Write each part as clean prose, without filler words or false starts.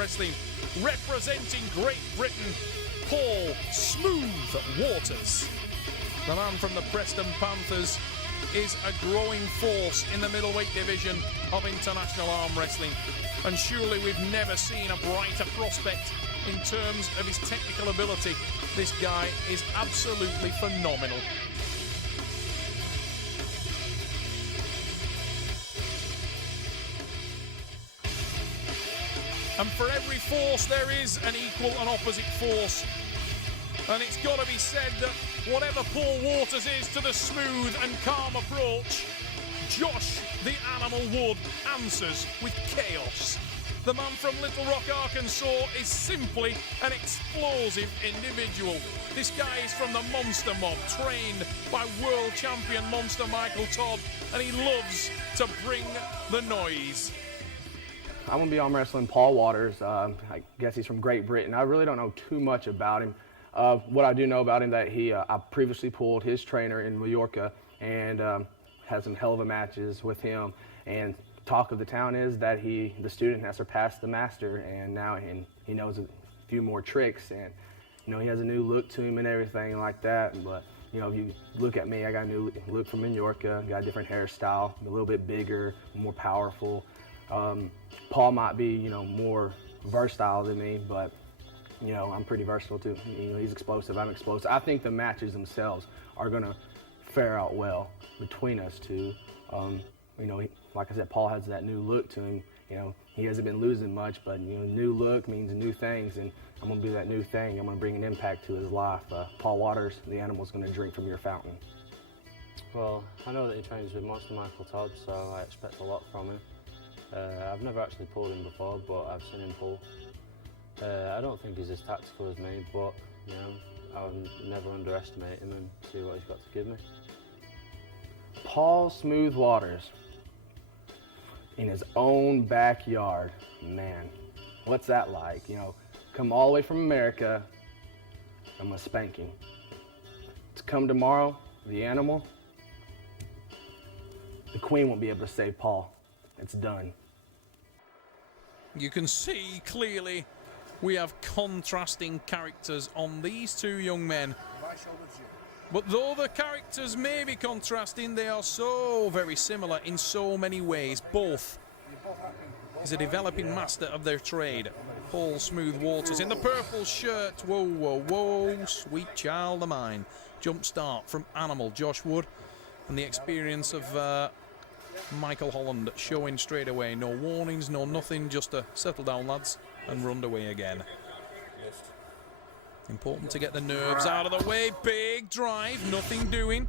Wrestling, representing Great Britain, Paul Smooth Waters. The man from the Preston Panthers is a growing force in the middleweight division of international arm wrestling, and surely we've never seen a brighter prospect in terms of his technical ability. This guy is absolutely phenomenal. And for every force there is an equal and opposite force. And it's got to be said that whatever Paul Waters is to the smooth and calm approach, Josh the Animal Wood answers with chaos. The man from Little Rock, Arkansas is simply an explosive individual. This guy is from the Monster Mob, trained by world champion Monster Michael Todd, and he loves to bring the noise. I'm going to be arm wrestling Paul Waters. I guess he's from Great Britain. I really don't know too much about him. What I do know about him, that I previously pulled his trainer in Mallorca and had some hell of a matches with him. And talk of the town is that the student has surpassed the master, and now he knows a few more tricks, and he has a new look to him and everything like that. But if you look at me, I got a new look from Mallorca, got a different hairstyle, a little bit bigger, more powerful. Paul might be more versatile than me, but I'm pretty versatile too. He's explosive, I'm explosive. I think the matches themselves are gonna fare out well between us two. Like I said, Paul has that new look to him. He hasn't been losing much, but new look means new things, and I'm gonna be that new thing. I'm gonna bring an impact to his life. Paul Waters, the animal's gonna drink from your fountain. Well, I know that he trains with Monster Michael Todd, so I expect a lot from him. I've never actually pulled him before, but I've seen him pull. I don't think he's as tactical as me, but I'll never underestimate him and see what he's got to give me. Paul Smooth Waters in his own backyard, man, what's that like? Come all the way from America, I'm gonna spank him. To come tomorrow, the animal, the queen won't be able to save Paul. It's done. You can see clearly we have contrasting characters on these two young men. But though the characters may be contrasting, they are so very similar in so many ways. Both is a developing master of their trade. Paul Smooth Waters in the purple shirt. Whoa, whoa, whoa, sweet child of mine. Jump start from Animal Josh Wood, and the experience of Michael Holland showing straight away. No warnings, no nothing, just a settle down, lads, and run away again. Important to get the nerves out of the way. Big drive, nothing doing.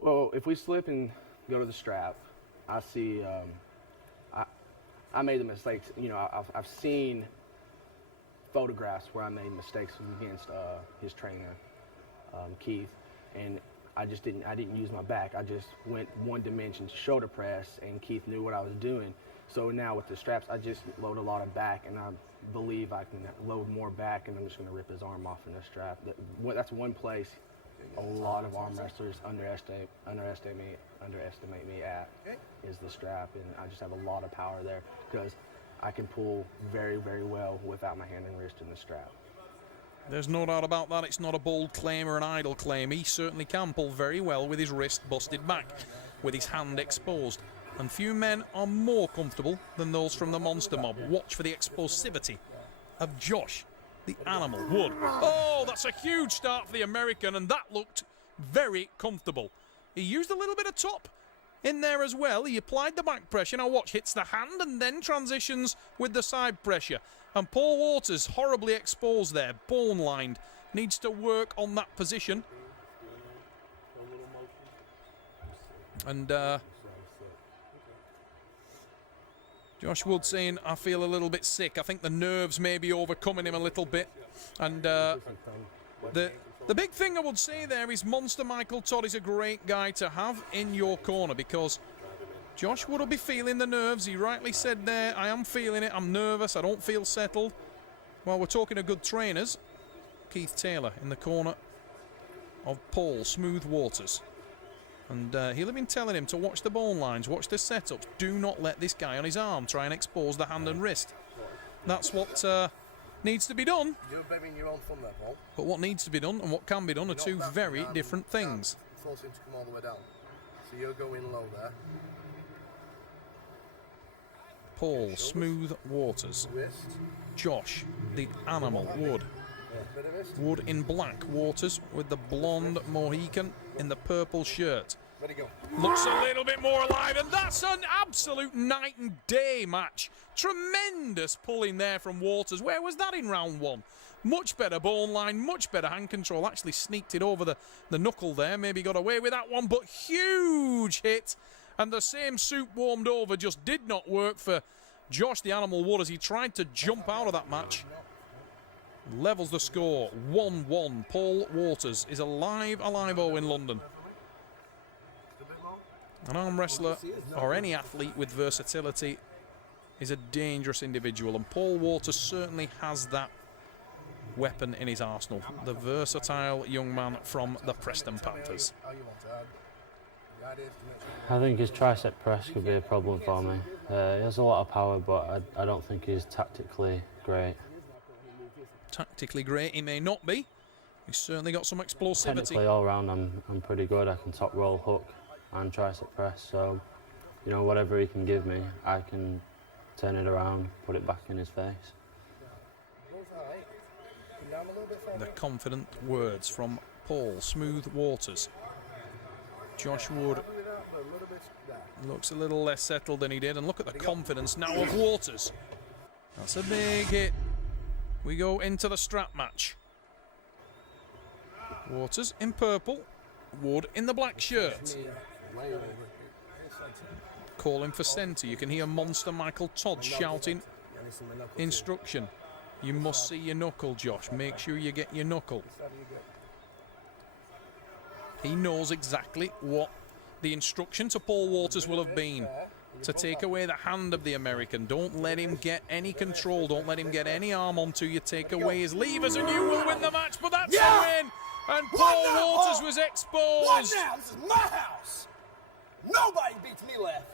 Well, if we slip and go to the strap, I see, I made the mistakes. I've seen photographs where I made mistakes against his trainer, Keith, and I didn't use my back. I just went one dimension, shoulder press, and Keith knew what I was doing. So now with the straps, I just load a lot of back, and I believe I can load more back, and I'm just going to rip his arm off in the strap. That's one place a lot of arm wrestlers underestimate me at, is the strap, and I just have a lot of power there because I can pull very, very well without my hand and wrist in the strap. There's no doubt about that. It's not a bold claim or an idle claim. He certainly can pull very well with his wrist busted back, with his hand exposed. And few men are more comfortable than those from the Monster Mob. Watch for the explosivity of Josh the Animal Wood. Oh, that's a huge start for the American, and that looked very comfortable. He used a little bit of top in there as well. He applied the back pressure. Now watch, hits the hand and then transitions with the side pressure. And Paul Waters, horribly exposed there, bone-lined, needs to work on that position. And Josh Wood saying, I feel a little bit sick. I think the nerves may be overcoming him a little bit. And the big thing I would say there is Monster Michael Todd is a great guy to have in your corner, because Josh Wood will be feeling the nerves. He rightly said there, I am feeling it, I'm nervous, I don't feel settled. Well, we're talking of good trainers. Keith Taylor in the corner of Paul Smooth Waters. And he'll have been telling him to watch the bone lines, watch the setups. Do not let this guy on his arm try and expose the hand and wrist. That's what needs to be done. You're burying your own thumb there, Paul. But what needs to be done and what can be done are two very different things. Force him to come all the way down. So you're going low there. Paul, smooth waters. Wrist. Josh, the animal, Wood. Bit of wrist. Wood in black, Waters with the blonde Mohican in the purple shirt. Ready, go. Looks a little bit more alive, and that's an absolute night and day match. Tremendous pulling there from Waters. Where was that in round one? Much better bone line, much better hand control. Actually sneaked it over the knuckle there. Maybe got away with that one, but huge hit. And the same soup warmed over just did not work for Josh the Animal Wood as he tried to jump out of that match. Levels the score, 1-1. Paul Waters is alive-o in London. An arm wrestler, or any athlete with versatility, is a dangerous individual, and Paul Waters certainly has that weapon in his arsenal. The versatile young man from the Preston Panthers. I think his tricep press could be a problem for me. He has a lot of power, but I don't think he's tactically great. Tactically great he may not be. He's certainly got some explosivity. Technically, all round, I'm pretty good. I can top roll, hook, and tricep press. So, you know, whatever he can give me, I can turn it around, put it back in his face. The confident words from Paul Smooth Waters. Josh Wood looks a little less settled than he did, and look at the confidence now of Waters. That's a big hit. We go into the strap match. Waters in purple, Wood in the black shirt. Calling for centre. You can hear Monster Michael Todd shouting instruction. You must see your knuckle, Josh. Make sure you get your knuckle. He knows exactly what the instruction to Paul Waters will have been. To take away the hand of the American. Don't let him get any control. Don't let him get any arm onto you. Take away his levers and you will win the match. But that's the win. And Paul Waters was exposed. What now? This is my house. Nobody beats me left.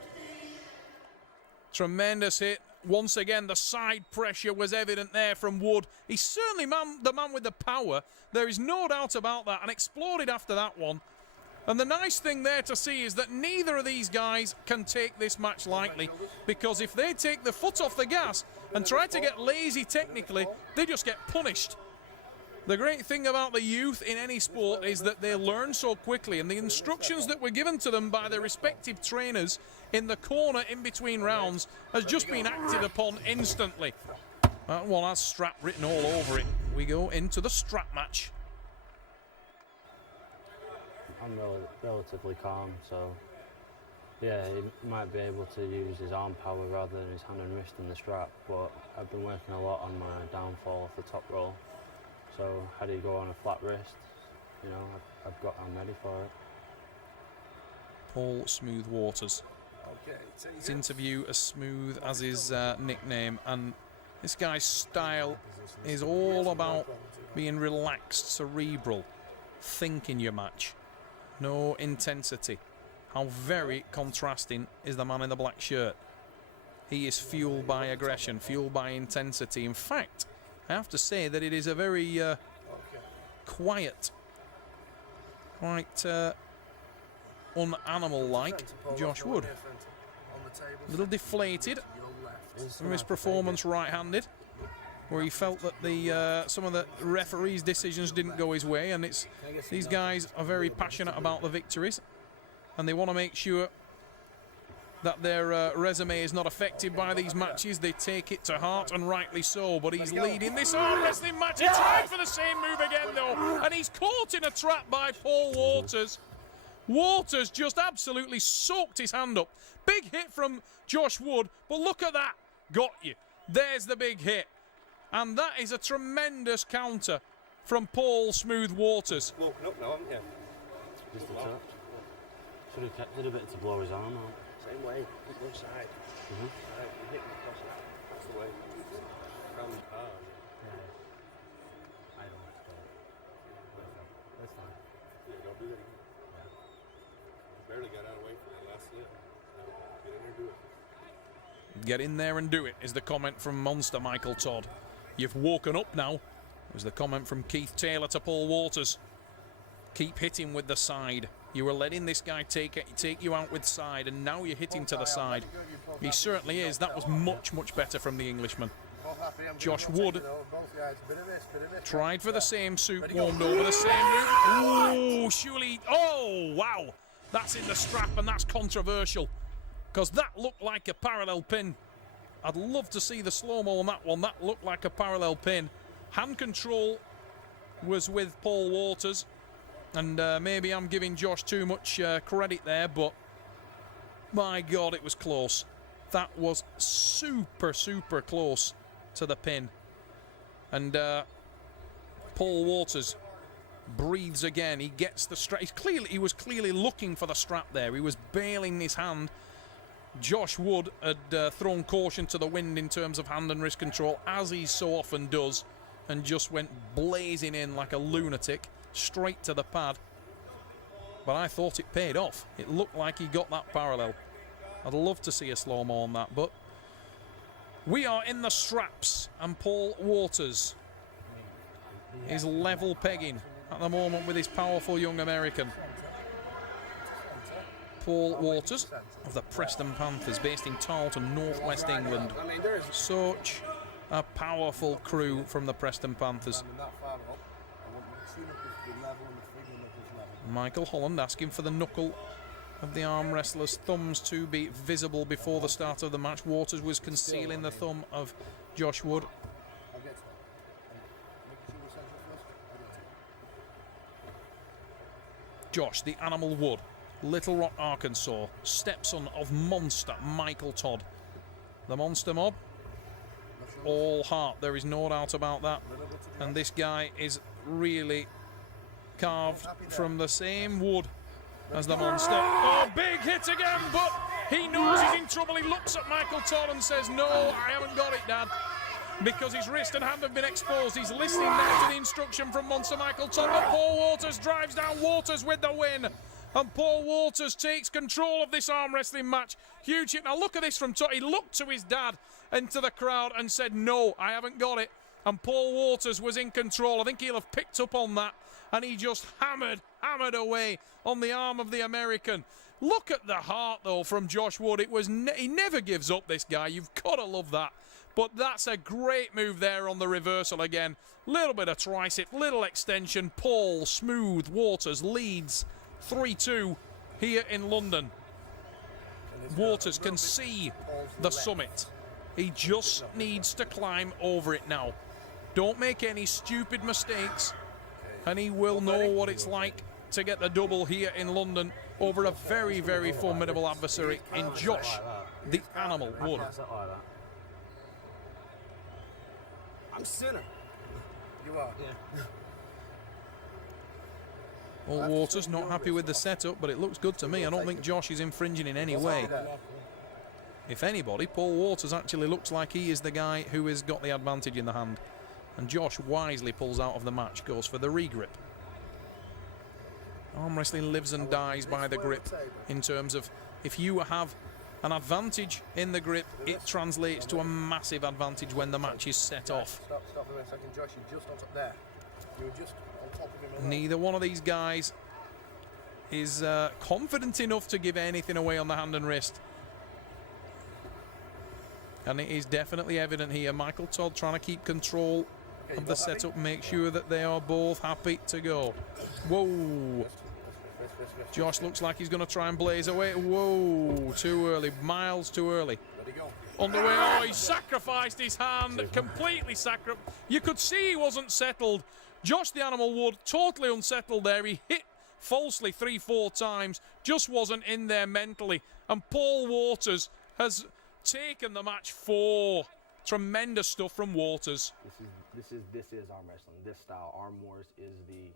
Tremendous hit. Once again, the side pressure was evident there from Wood. He's certainly the man with the power. There is no doubt about that. And exploded after that one. And the nice thing there to see is that neither of these guys can take this match lightly, because if they take the foot off the gas and try to get lazy technically, they just get punished. The great thing about the youth in any sport is that they learn so quickly, and the instructions that were given to them by their respective trainers in the corner in between rounds has just been acted upon instantly. That one has strap written all over it. We go into the strap match. I'm relatively calm, so yeah, he might be able to use his arm power rather than his hand and wrist in the strap, but I've been working a lot on my downfall off the top roll. So had he go on a flat wrist, you know, I'm ready for it. Paul Smooth Waters. His interview as smooth as his nickname, and this guy's style is all about being relaxed, cerebral, thinking your match. No intensity. How very contrasting is the man in the black shirt. He is fueled by aggression, fueled by intensity. In fact, I have to say that it is a very quiet, quite unanimal-like Josh Wood. A little deflated from his performance right-handed, where he felt that some of the referees' decisions didn't go his way, and these guys are very passionate about the victories, and they want to make sure that their resume is not affected by these matches. They take it to heart, and rightly so, but he's leading this arm wrestling match. He tried for the same move again, though, and he's caught in a trap by Paul Waters. Waters just absolutely soaked his hand up. Big hit from Josh Wood, but look at that. Got you. There's the big hit. And that is a tremendous counter from Paul Smooth Waters. Woken up now, haven't you? Just a touch. Should have kept it a bit to blow his arm out. Same way, keep one side. Right, you hit me across that. That's the way. Round the car. I don't know. That's fine. Yeah, I'll be ready. Barely got out of the way for that last slip. Now, get in there and do it. Get in there and do it, is the comment from Monster Michael Todd. You've woken up now, was the comment from Keith Taylor to Paul Waters. Keep hitting with the side. You were letting this guy take you out with side, and now you're hitting to the side. He certainly is. That was much, much better from the Englishman. Josh Wood tried for the same soup, warmed over the same route. Oh, surely. Oh, wow. That's in the strap, and that's controversial, because that looked like a parallel pin. I'd love to see the slow-mo on that one. That looked like a parallel pin. Hand control was with Paul Waters, and maybe I'm giving Josh too much credit there, but my God, it was close. That was super, super close to the pin. And Paul Waters breathes again. He gets the strap. He was clearly looking for the strap there. He was bailing his hand. Josh Wood had thrown caution to the wind in terms of hand and wrist control, as he so often does, and just went blazing in like a lunatic, straight to the pad. But I thought it paid off. It looked like he got that parallel. I'd love to see a slow-mo on that, but we are in the straps, and Paul Waters is level pegging at the moment with his powerful young American. Paul Waters of the Preston Panthers, based in Tarleton, northwest England. Such a powerful crew from the Preston Panthers. Michael Holland asking for the knuckle of the arm wrestler's thumbs to be visible before the start of the match. Waters was concealing the thumb of Josh Wood. Josh, the Animal Wood, Little Rock, Arkansas, stepson of Monster Michael Todd. The Monster Mob, all heart, there is no doubt about that. And this guy is really carved from the same wood as the Monster. Oh, big hit again, but he knows he's in trouble. He looks at Michael Todd and says, no, I haven't got it, Dad, because his wrist and hand have been exposed. He's listening now to the instruction from Monster Michael Todd, but Paul Waters drives down. Waters with the win, and Paul Waters takes control of this arm wrestling match. Huge hit. Now look at this from Todd. He looked to his dad and to the crowd and said, no, I haven't got it. And Paul Waters was in control. I think he'll have picked up on that, and he just hammered away on the arm of the American. Look at the heart, though, from Josh Wood. It was he never gives up, this guy. You've got to love that. But that's a great move there on the reversal again. Little bit of tricep, little extension. Paul Smooth Waters leads 3-2 here in London. Waters can see the summit. He just needs to climb over it now. Don't make any stupid mistakes, and he will know what it's like to get the double here in London over a very, very formidable adversary in Josh, the Animal Wood. I'm center. You are. Yeah. Paul Waters not happy with the setup, but it looks good to me. I don't think Josh is infringing in any way. If anybody, Paul Waters actually looks like he is the guy who has got the advantage in the hand. And Josh wisely pulls out of the match, goes for the regrip. Arm wrestling lives and dies by the grip, in terms of if you have an advantage in the grip, it translates to a massive advantage when the match is set off. Stop for a second, Josh. You're just on top there. You were just on top of him. Neither one of these guys is confident enough to give anything away on the hand and wrist. And it is definitely evident here. Michael Todd trying to keep control of the setup, make sure that they are both happy to go. Whoa. Josh looks like he's going to try and blaze away. Whoa, too early, miles too early. On the way, oh, he sacrificed his hand, completely sacrificed. You could see he wasn't settled. Josh the Animal Wood, totally unsettled there. He hit falsely 3-4 times, just wasn't in there mentally. And Paul Waters has taken the match 4. Tremendous stuff from Waters. This is arm wrestling. This style, Arm Wars, is the